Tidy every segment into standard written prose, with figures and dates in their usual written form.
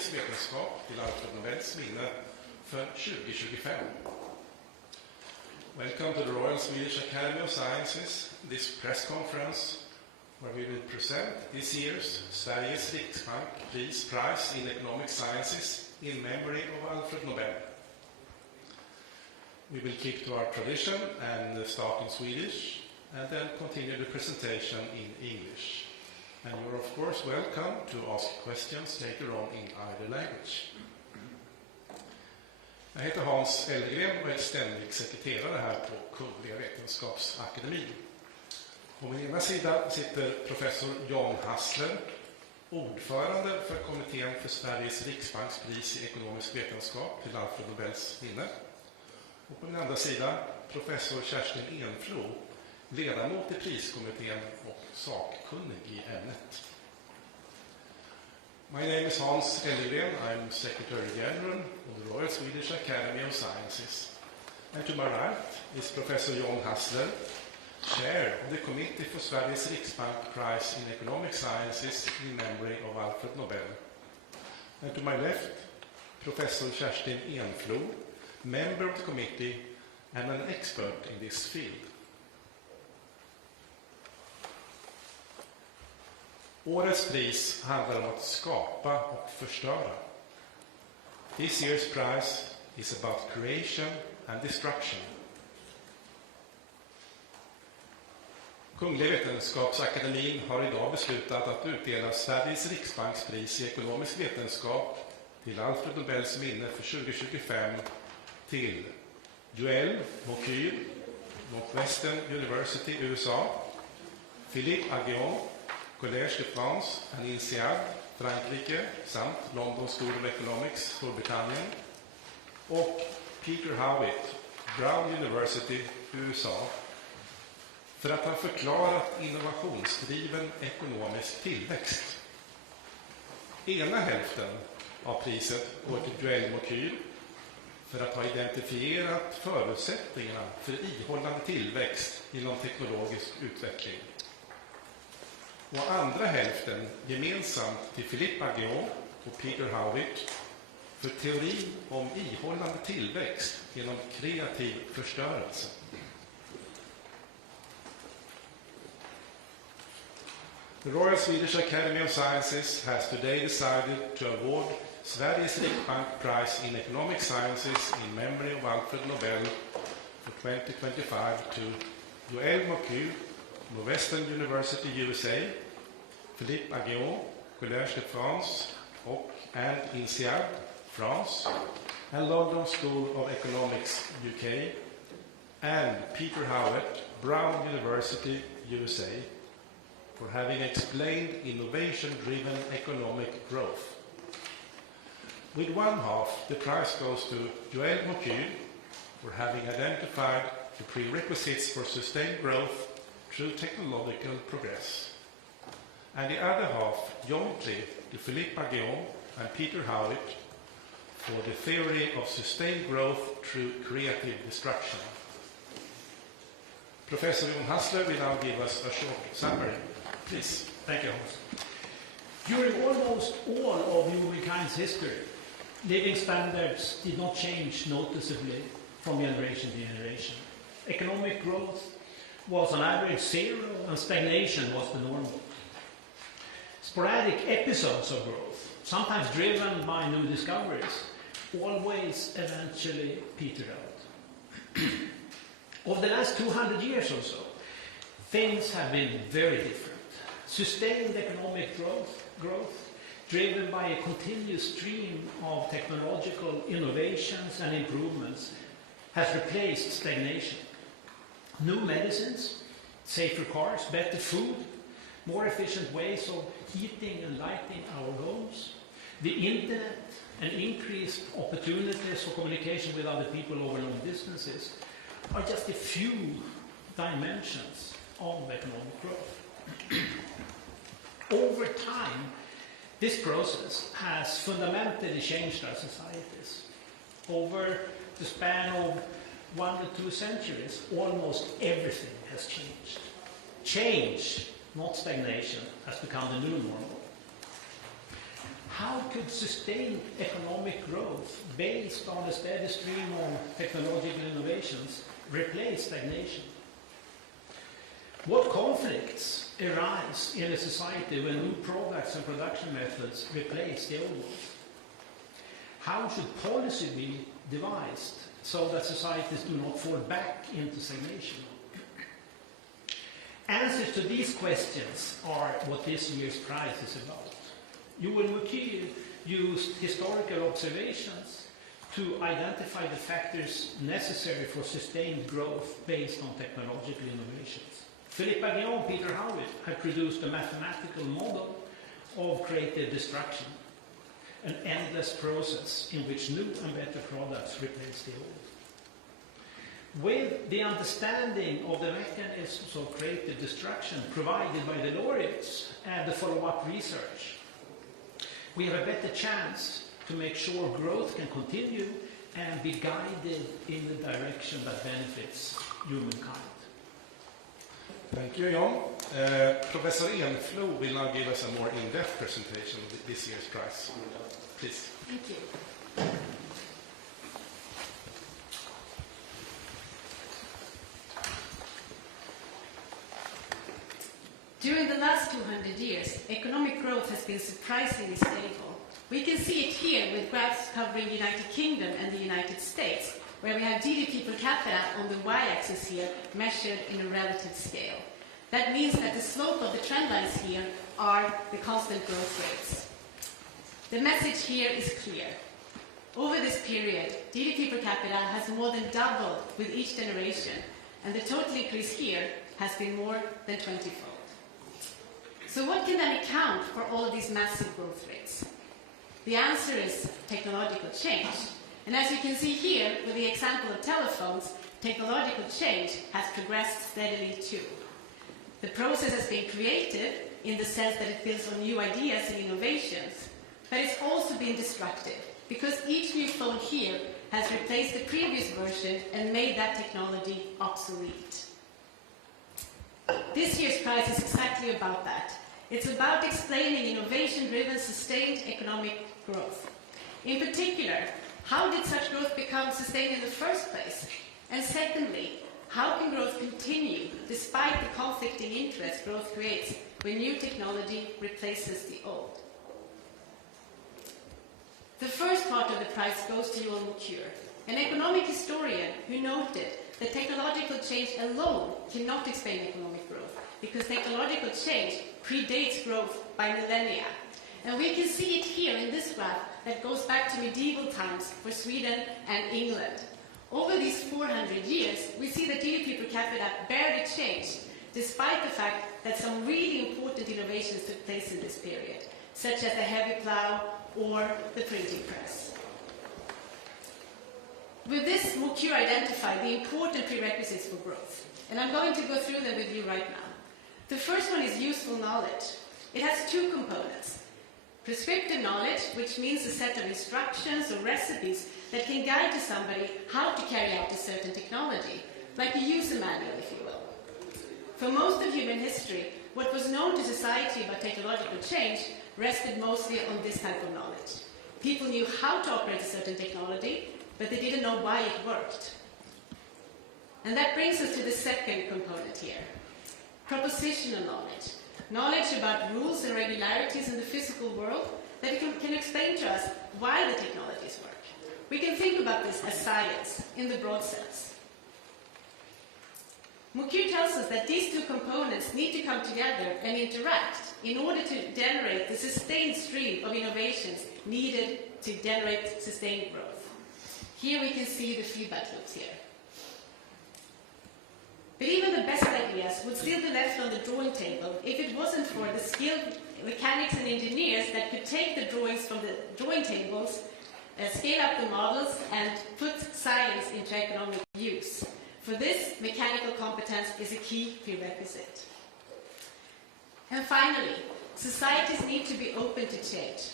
ekonomisk vetenskap till Alfred Nobels minne för 2025. Welcome to the Royal Swedish Academy of Sciences, this press conference where we will present this year's Sveriges Riksbank Prize in Economic Sciences in memory of Alfred Nobel. We will keep to our tradition and start in Swedish and then continue the presentation in English. And you're of course welcome to ask questions later on in either language. Jag heter Hans Ellgren och är ständig sekreterare här på Kungliga Vetenskapsakademin. På min ena sida sitter professor John Hassler, ordförande för kommittén för Sveriges Riksbankspris i ekonomisk vetenskap till Alfred Nobels minne. Och på min andra sida professor Kerstin Enflo, ledamot i priskommittén och sakkunnig i ämnet. My name is Hans Ellgren. I'm Secretary General of the Royal Swedish Academy of Sciences. And to my right is Professor John Hassler, Chair of the Committee for Sveriges Riksbank Prize in Economic Sciences in memory of Alfred Nobel. And to my left, Professor Kerstin Enflo, member of the committee and an expert in this field. Årets pris handlar om att skapa och förstöra. This year's prize is about creation and destruction. Kungliga Vetenskapsakademin har idag beslutat att utdela Sveriges Riksbankspris i ekonomisk vetenskap till Alfred Nobels minne för 2025 till Joël Mokyr, Northwestern University, USA, Philippe Aghion, Collège de France and INSEAD, Frankrike, samt London School of Economics, Storbritannien, och Peter Howitt, Brown University, USA, för att ha förklarat innovationsdriven ekonomisk tillväxt. Ena hälften av priset går till Joël Mokyr för att ha identifierat förutsättningarna för ihållande tillväxt inom teknologisk utveckling. Och andra hälften gemensamt till Philippe Aghion och Peter Howitt för teorin om ihållande tillväxt genom kreativ förstörelse. The Royal Swedish Academy of Sciences has today decided to award Sveriges Riksbank Prize in Economic Sciences in memory of Alfred Nobel for 2025 to Joël Mokyr, Northwestern University, USA, Philippe Aghion, Collège de France and INSEAD, France, and London School of Economics, UK, and Peter Howitt, Brown University, USA, for having explained innovation-driven economic growth. With one half, the prize goes to Joël Mokyr for having identified the prerequisites for sustained growth through technological progress. And the other half, jointly, to Philippe Aghion and Peter Howitt for the theory of sustained growth through creative destruction. Professor John Hassler will now give us a short summary. Please. Thank you, Hans. During almost all of humankind's history, living standards did not change noticeably from generation to generation. Economic growth was on average zero, and stagnation was the normal. Sporadic episodes of growth, sometimes driven by new discoveries, always eventually petered out. Over the last 200 years or so, things have been very different. Sustained economic growth driven by a continuous stream of technological innovations and improvements, has replaced stagnation. New medicines, safer cars, better food, more efficient ways of heating and lighting our homes, the internet, and increased opportunities for communication with other people over long distances are just a few dimensions of economic growth. Over time, this process has fundamentally changed our societies. Over the span of 1 to 2 centuries, almost everything has changed. Change, not stagnation, has become the new normal. how could sustained economic growth based on a steady stream of technological innovations replace stagnation? What conflicts arise in a society when new products and production methods replace the old ones? How should policy be devised so that societies do not fall back into stagnation? Answers to these questions are what this year's prize is about. Yuval Mukir used historical observations to identify the factors necessary for sustained growth based on technological innovations. Philippe Aghion and Peter Howitt have produced a mathematical model of creative destruction, an endless process in which new and better products replace the old. With the understanding of the mechanisms of creative destruction provided by the laureates and the follow-up research, we have a better chance to make sure growth can continue and be guided in the direction that benefits humankind. Thank you, Jan. Professor Enflo will now give us a more in-depth presentation of this year's prize. Please. Thank you. During the last 200 years, economic growth has been surprisingly stable. We can see it here with graphs covering the United Kingdom and the United States, where we have GDP per capita on the y-axis here, measured in a relative scale. That means that the slope of the trend lines here are the constant growth rates. The message here is clear. Over this period, GDP per capita has more than doubled with each generation, and the total increase here has been more than 20-fold. So what can then account for all of these massive growth rates? The answer is technological change. And as you can see here, with the example of telephones, technological change has progressed steadily too. The process has been creative in the sense that it builds on new ideas and innovations, but it's also been destructive because each new phone here has replaced the previous version and made that technology obsolete. This year's prize is exactly about that. It's about explaining innovation-driven, sustained economic growth. In particular, how did such growth become sustained in the first place? And secondly, how can growth continue despite the conflicting interests growth creates when new technology replaces the old? The first part of the prize goes to Yuval Mukir, an economic historian who noted that technological change alone cannot explain economic growth because technological change predates growth by millennia. And we can see it here in this graph that goes back to medieval times for Sweden and England. Over these 400 years, we see that GDP per capita barely changed, despite the fact that some really important innovations took place in this period, such as the heavy plow or the printing press. With this, Mukir identified the important prerequisites for growth, and I'm going to go through them with you right now. The first one is useful knowledge. It has two components. Prescriptive knowledge, which means a set of instructions or recipes that can guide to somebody how to carry out a certain technology, like a user manual, if you will. For most of human history, what was known to society about technological change rested mostly on this type of knowledge. People knew how to operate a certain technology, but they didn't know why it worked. And that brings us to the second component here. Propositional knowledge. Knowledge about rules and regularities in the physical world that can explain to us why the technologies work. We can think about this as science in the broad sense. Mukir tells us that these two components need to come together and interact in order to generate the sustained stream of innovations needed to generate sustained growth. Here we can see the feedback loops here. But even the best ideas would still be left on the drawing table if it wasn't for the skilled mechanics and engineers that could take the drawings from the drawing tables, scale up the models, and put science into economic use. For this, mechanical competence is a key prerequisite. And finally, societies need to be open to change.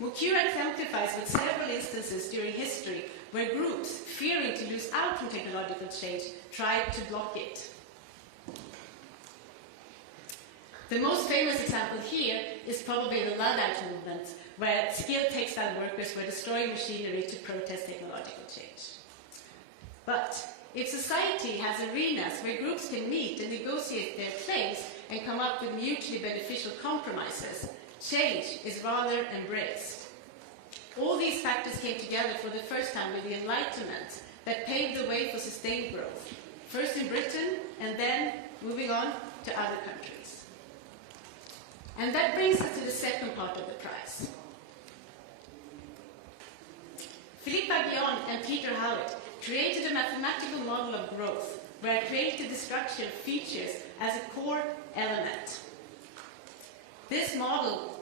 Mukir exemplifies with several instances during history where groups, fearing to lose out from technological change, tried to block it. The most famous example here is probably the Luddite movement, where skilled textile workers were destroying machinery to protest technological change. But if society has arenas where groups can meet and negotiate their claims and come up with mutually beneficial compromises, change is rather embraced. All these factors came together for the first time with the Enlightenment that paved the way for sustained growth, first in Britain and then moving on to other countries. And that brings us to the second part of the prize. Philippe Aghion and Peter Howitt created a mathematical model of growth where creative destruction features as a core element. This model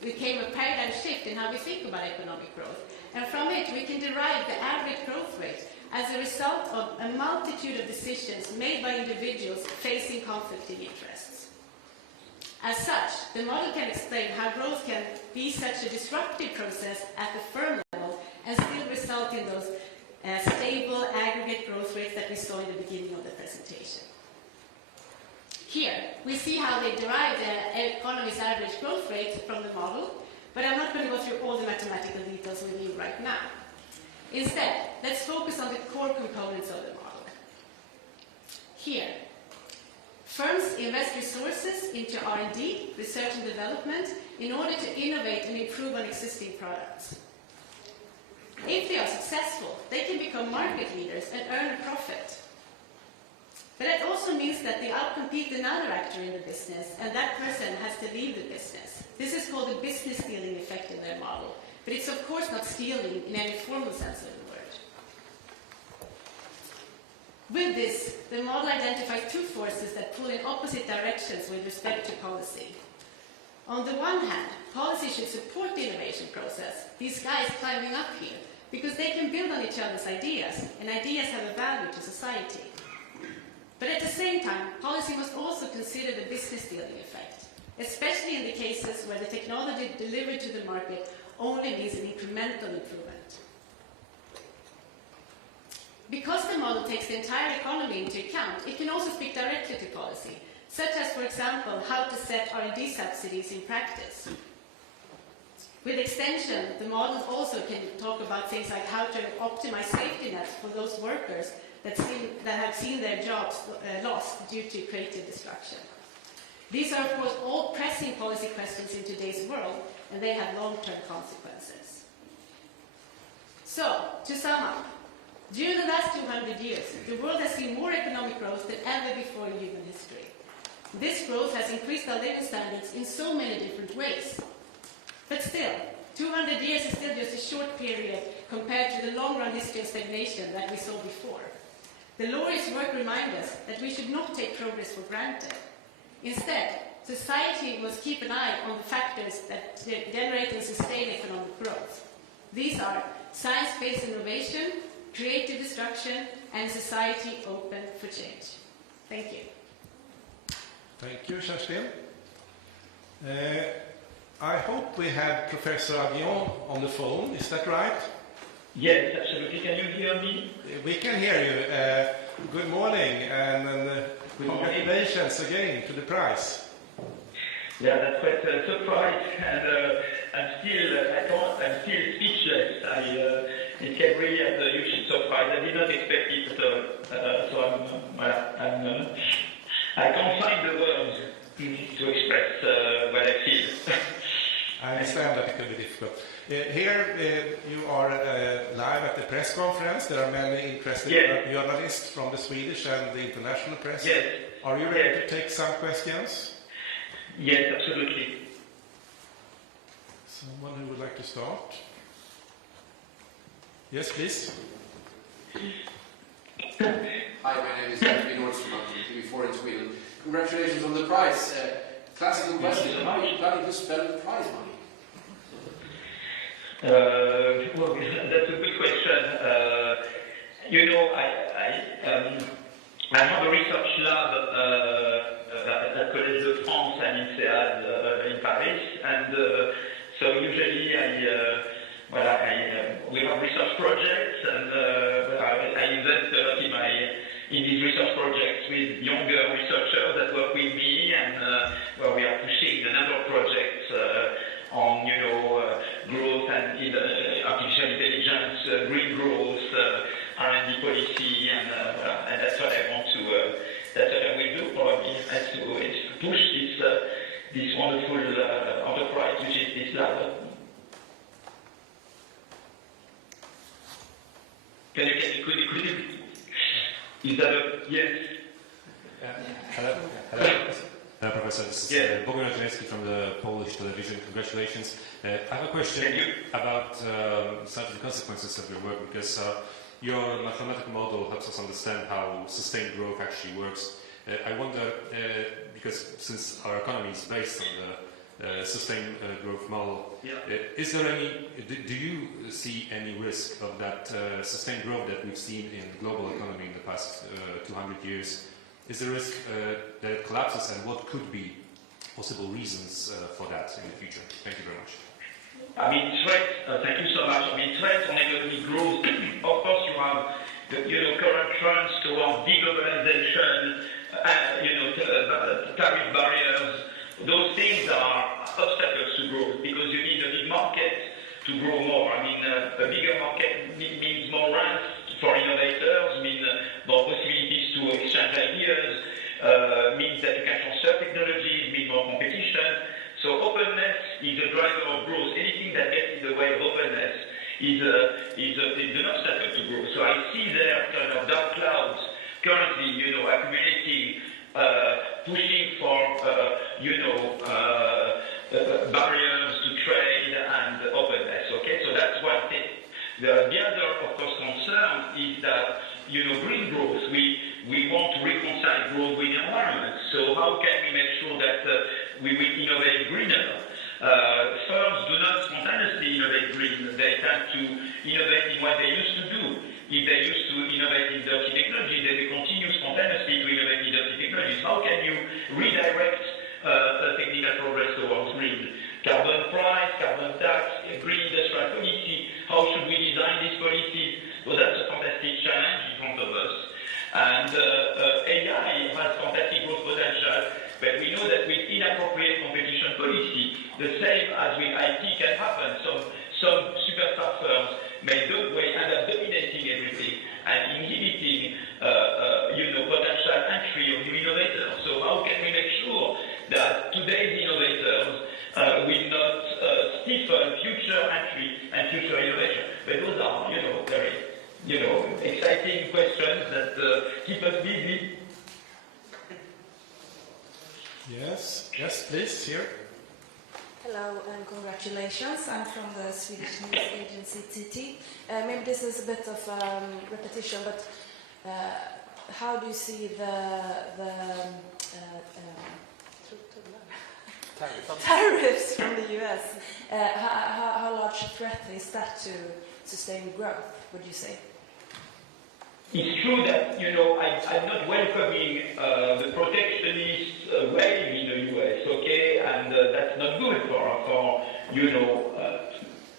became a paradigm shift in how we think about economic growth, and from it we can derive the average growth rate as a result of a multitude of decisions made by individuals facing conflicting interests. As such, the model can explain how growth can be such a disruptive process at the firm level and still result in those stable aggregate growth rates that we saw in the beginning of the presentation. Here, we see how they derive the economy's average growth rate from the model, but I'm not going to go through all the mathematical details with you right now. Instead, let's focus on the core components of the model. Here, firms invest resources into R&D, research and development, in order to innovate and improve on existing products. If they are successful, they can become market leaders and earn a profit. But it also means that they outcompete another actor in the business, and that person has to leave the business. This is called the business stealing effect in their model, but it's of course not stealing in any formal sense of the word. With this, the model identifies two forces that pull in opposite directions with respect to policy. On the one hand, policy should support the innovation process, these guys climbing up here, because they can build on each other's ideas, and ideas have a value to society. But at the same time, policy must also consider the business stealing effect, especially in the cases where the technology delivered to the market only means an incremental improvement. Because the model takes the entire economy into account, it can also speak directly to policy, such as, for example, how to set R&D subsidies in practice. With extension, the model also can talk about things like how to optimize safety nets for those workers that have seen their jobs lost due to creative destruction. These are, of course, all pressing policy questions in today's world, and they have long-term consequences. So, to sum up, during the last 200 years, the world has seen more economic growth than ever before in human history. This growth has increased our living standards in so many different ways. But still, 200 years is still just a short period compared to the long-run history of stagnation that we saw before. The Laureate's work reminds us that we should not take progress for granted. Instead, society must keep an eye on the factors that generate and sustain economic growth. These are science-based innovation, creative destruction, and society open for change. Thank you. Thank you, Kerstin. I hope we have Professor Aghion on the phone. Is that right? Yes, absolutely. Can you hear me? We can hear you. Good morning, and congratulations again to the prize. Yeah, that's quite a surprise, and I'm still speechless. It came really as a huge surprise. I did not expect it, I can't find the words to express what I feel. I understand that it can be difficult. Here you are live at the press conference. There are many interested journalists from the Swedish and the international press. Yes. Are you ready to take some questions? Yes, absolutely. Someone who would like to start? Yes, please. Hi, my name is Anthony Nordstrom. I'm from TV4 in Sweden. Congratulations on the prize. Classical question. How are you planning to spend the prize money? Well, that's a good question. I have a research lab at Collège de France and INSEAD in Paris, and so usually we have research projects, and I invest a lot in these research projects with younger researchers that work with me, and where we in artificial intelligence, green growth, R&D policy, and that's what I want to. That's what I will do probably, is to push this wonderful enterprise, which is this lab. Could you? Is that a yes? Hello, Professor. This is Bogdan Janecki from the Polish television. Congratulations. I have a question about some of the consequences of your work, because your mathematical model helps us understand how sustained growth actually works. I wonder, because since our economy is based on the sustained growth model, is there any? Do you see any risk of that sustained growth that we've seen in the global economy in the past 200 years? Is there a risk that it collapses, and what could be possible reasons for that in the future? Thank you very much. I mean, thank you so much. I mean, threats on economic growth, of course you have the current trends towards deglobalization, tariff barriers. Those things are obstacles to growth, because you need a big market to grow more. I mean, a bigger market means more rents for innovators, means more possibilities to exchange ideas, means that you can transfer technologies, means more competition. So openness is a driver of growth. Anything that gets in the way of openness is an obstacle to growth. So I see there kind of dark clouds currently, accumulating, pushing for, barriers to trade and openness. Okay, so that's one thing. The other, of course, concern is that, green growth, we want to reconcile growth with the environment. So how can we make sure that we will innovate greener? Firms do not spontaneously innovate green. They tend to innovate in what they used to do. If they used to innovate in dirty technology, they will continue spontaneously to innovate in dirty technologies. How can you redirect technical progress towards green? Carbon price, carbon tax, green industrial policy. How should we design these policies? So that's a fantastic challenge in front of us. And AI has fantastic growth potential, but we know that with inappropriate competition policy, the same as with IT can happen. Some superstar firms may end up dominating everything and inhibiting potential entry of new innovators. So how can we make sure that today's innovators will not stifle future entry and future innovation? But those are, very, exciting questions that keep us busy. Yes, please, here. Hello and congratulations. I'm from the Swedish news agency TT. Maybe this is a bit of repetition, but how do you see the tariffs from the US? How large a threat is that to sustained growth, would you say? It's true that, I'm not welcoming the protectionist wave in the US, okay, and that's not good for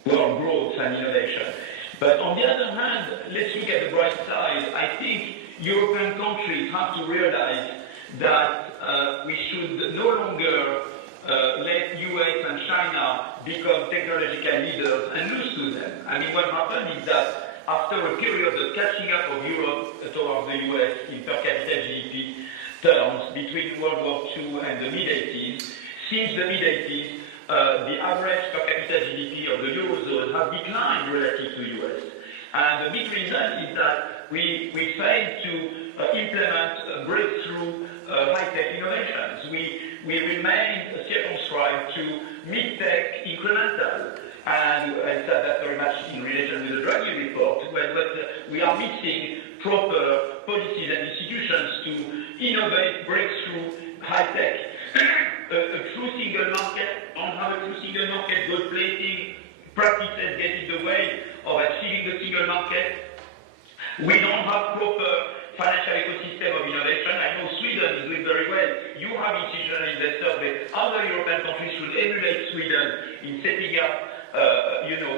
world growth and innovation. But on the other hand, let's look at the bright side. I think European countries have to realize that we should no longer let US and China become technological leaders and lose to them. I mean, what happened is that after a period of catching up of Europe towards the US in per capita GDP terms between World War II and the mid-80s, since the mid-80s, the average per capita GDP of the Eurozone has declined relative to US. And the big reason is that we failed to implement breakthrough high-tech innovations. We remained circumscribed to mid-tech incremental. And I said that very much in relation with the Draghi report, where we are missing proper policies and institutions to innovate, breakthrough, high-tech. A true single market, don't have a true single market, gold plating practices get in the way of achieving the single market. We don't have proper financial ecosystem of innovation. I know Sweden is doing very well. You have institutional investors, but other European countries should emulate Sweden in setting up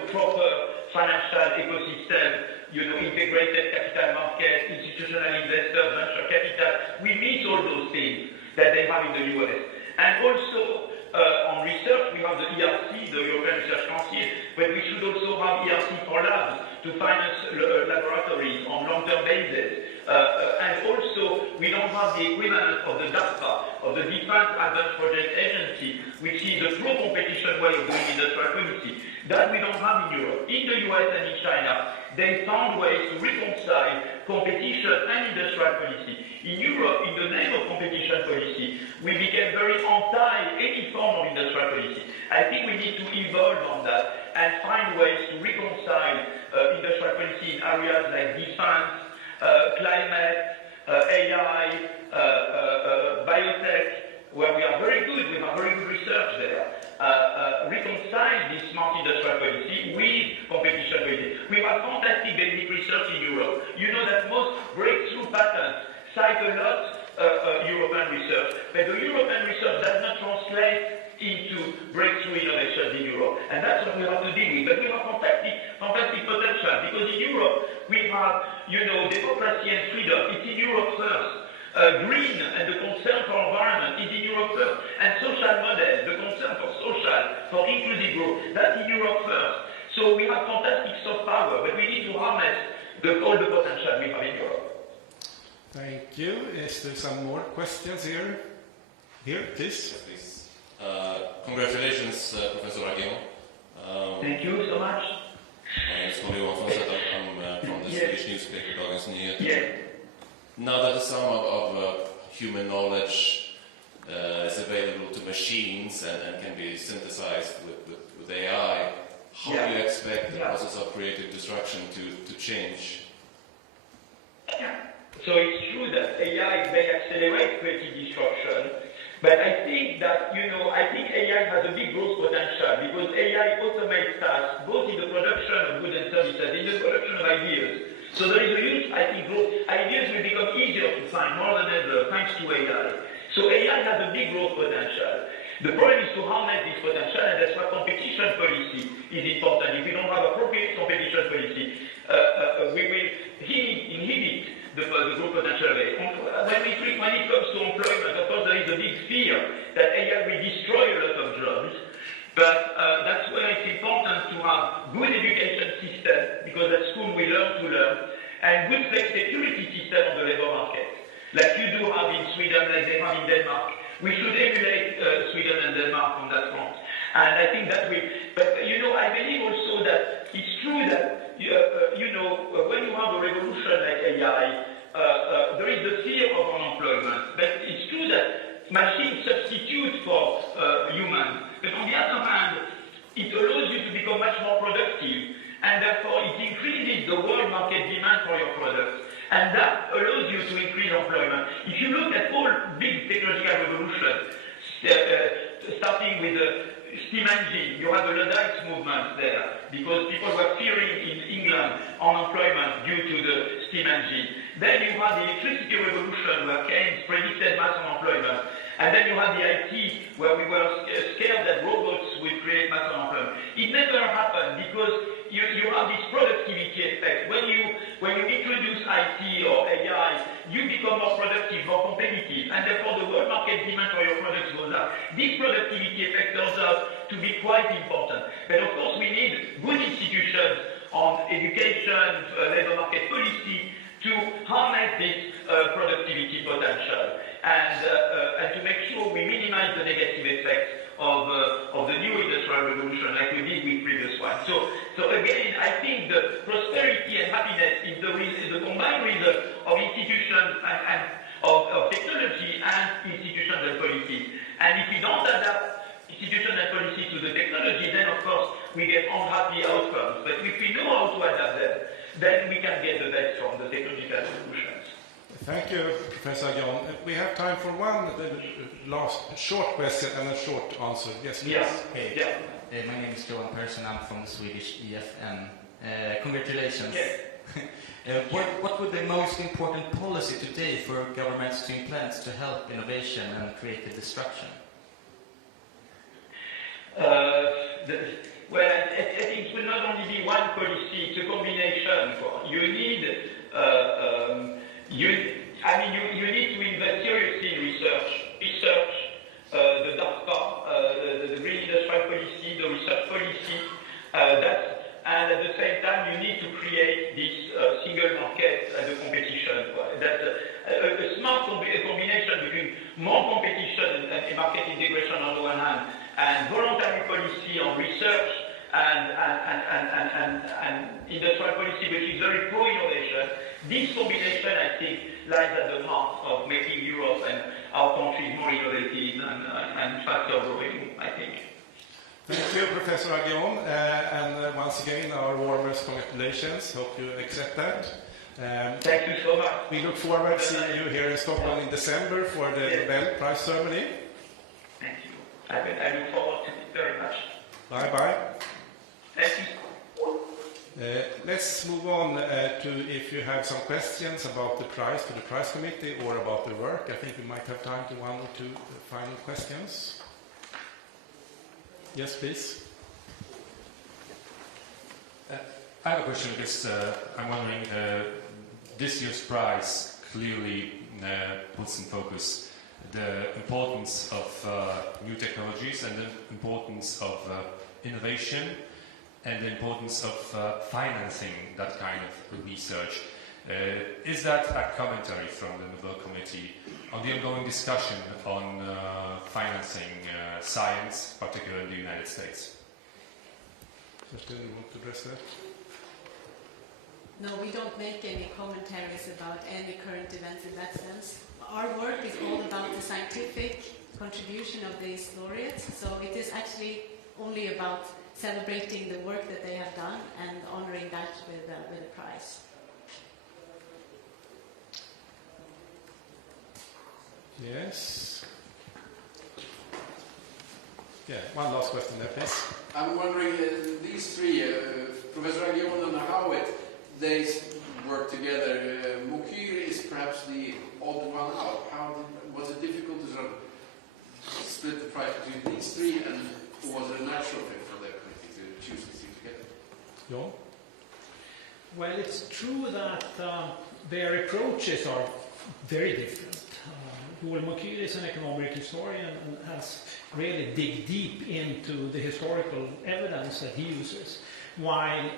proper financial ecosystem, integrated capital market, institutional investors, venture capital. We miss all those things that they have in the US. And also, on research, we have the ERC, the European Research Council, but we should also have ERC for labs to finance laboratories on long-term basis. And also, we don't have the equivalent of the DARPA, of the Defense Advanced Project Agency, which is a pro-competition way of doing industrial policy. That we don't have in Europe. In the US and in China, they found ways to reconcile competition and industrial policy. In Europe, in the name of competition policy, we became very anti any form of industrial policy. I think we need to evolve on that and find ways to reconcile industrial policy in areas like defense, climate, AI, biotech, where we are very good, we have very good research there. Reconcile this smart industrial policy with competition policy. We have fantastic basic research in Europe. You know that most breakthrough patents cite a lot European research, but the European research does not translate into breakthrough innovations in Europe. And that's what we have to deal with. But we have fantastic potential, because in Europe we have, democracy and freedom. It's in Europe first. Green and the concern for environment is in Europe first. And social model, the concern for social, for inclusive growth, that's in Europe first. So we have fantastic soft power, but we need to harness all the potential we have in Europe. Thank you. Is there some more questions here? Here, please. Yes, please. Congratulations, Professor Agion. Thank you so much. My name is Conny Johansson. I'm from the Swedish newspaper Dagens Nyheter. Yeah. Now that the sum of human knowledge is available to machines and can be synthesized with AI, how do you expect the process of creative destruction to change? Yeah. So it's true that AI may accelerate creative destruction, but I think that, I think AI has a big growth potential, because AI automates tasks both in the production of goods and services, in the production of ideas. So there is a huge, I think, growth. Ideas will become easier to find more than ever thanks to AI. So AI has a big growth potential. The problem is to harness this potential, and that's why competition policy is important. If we don't have appropriate competition policy, we will inhibit the growth potential of AI. When it comes to employment, of course, there is a big fear that AI will destroy a lot of jobs. But that's where it's important to have good education system, because at school we learn to learn, and good flex security system on the labor market, like you do have in Sweden, like they have in Denmark. We should emulate Sweden and Denmark on that front. And I think that we, but I believe also that it's true that, when you have a revolution like AI, there is the fear of unemployment. But it's true that machines substitute for humans. But on the other hand, it allows you to become much more productive, and therefore it increases the world market demand for your products, and that allows you to increase employment. If you look at all big technological revolutions, starting with the steam engine, you have the Luddites movement there, because people were fearing in England unemployment due to the steam engine. Then you had the electricity revolution, where Keynes predicted mass unemployment. And then you had the IT, where we were scared that robots would create mass unemployment. It never happened, because you have this productivity effect. When you introduce IT or AI, you become more productive, more competitive, and therefore the world market demand for your products goes up. This productivity effect turns out to be quite important. But of course we need good institutions on education, labor market policy, to harness this productivity potential, and to make sure we minimize the negative effects of the new industrial revolution, like we did with previous ones. So again, I think the prosperity and happiness is the combined result of institutions and of technology and institutions and policies. And if we don't adapt institutions and policies to the technology, then of course we get unhappy outcomes. But if we know how to adapt them, then we can get the best from the technological solutions. Thank you, Professor John. We have time for one last short question and a short answer. Yes, please. Yeah. My name is Johan Persson. I'm from the Swedish EFN. Congratulations. Yes. What would be the most important policy today for governments to implement to help innovation and creative destruction? Well, I think it will not only be one policy, it's a combination. You need, you need to invest seriously in research, the DARPA, time, you need to create this single market as a competition. That's a smart combination between more competition and market integration on the one hand, and voluntary policy on research and industrial policy, which is very pro-innovation. This combination, I think, lies at the heart of making Europe and our countries more innovative and faster growing, I think. Thank you, Professor Aguillon, and once again, our warmest congratulations. Hope you accept that. Thank you so much. We look forward to seeing you here in Stockholm in December for the Nobel Prize ceremony. Thank you. I look forward to it very much. Bye-bye. Thank you. Let's move on to if you have some questions about the prize to the prize committee or about the work. I think we might have time to one or two final questions. Yes, please. I have a question because I'm wondering, this year's prize clearly puts in focus the importance of new technologies and the importance of innovation and the importance of financing that kind of research. Is that a commentary from the Nobel Committee on the ongoing discussion on financing science, particularly in the United States? Justin, you want to address that? No, we don't make any commentaries about any current events in that sense. Our work is all about the scientific contribution of these laureates, so it is actually only about celebrating the work that they have done and honoring that with a prize. Yes. Yeah, one last question there, please. I'm wondering, these three, Professor Aguillon and Howitt, they work together. Mukir is perhaps the odd one out. Was it difficult to sort of split the prize between these three, and was it a natural fit for the committee to choose these three together? Jan? Well, it's true that their approaches are very different. Joel Mukir is an economic historian and has really dig deep into the historical evidence that he uses, while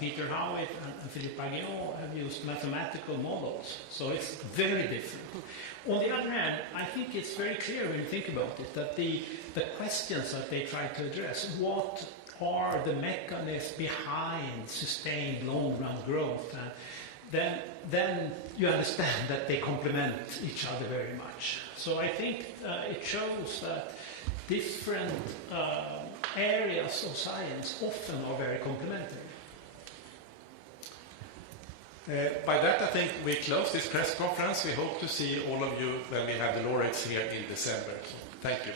Peter Howitt and Philippe Aguillon have used mathematical models. So it's very different. On the other hand, I think it's very clear when you think about it that the questions that they try to address, what are the mechanisms behind sustained long-run growth, and then you understand that they complement each other very much. So I think it shows that different areas of science often are very complementary. By that, I think we close this press conference. We hope to see all of you when we have the laureates here in December. So, thank you.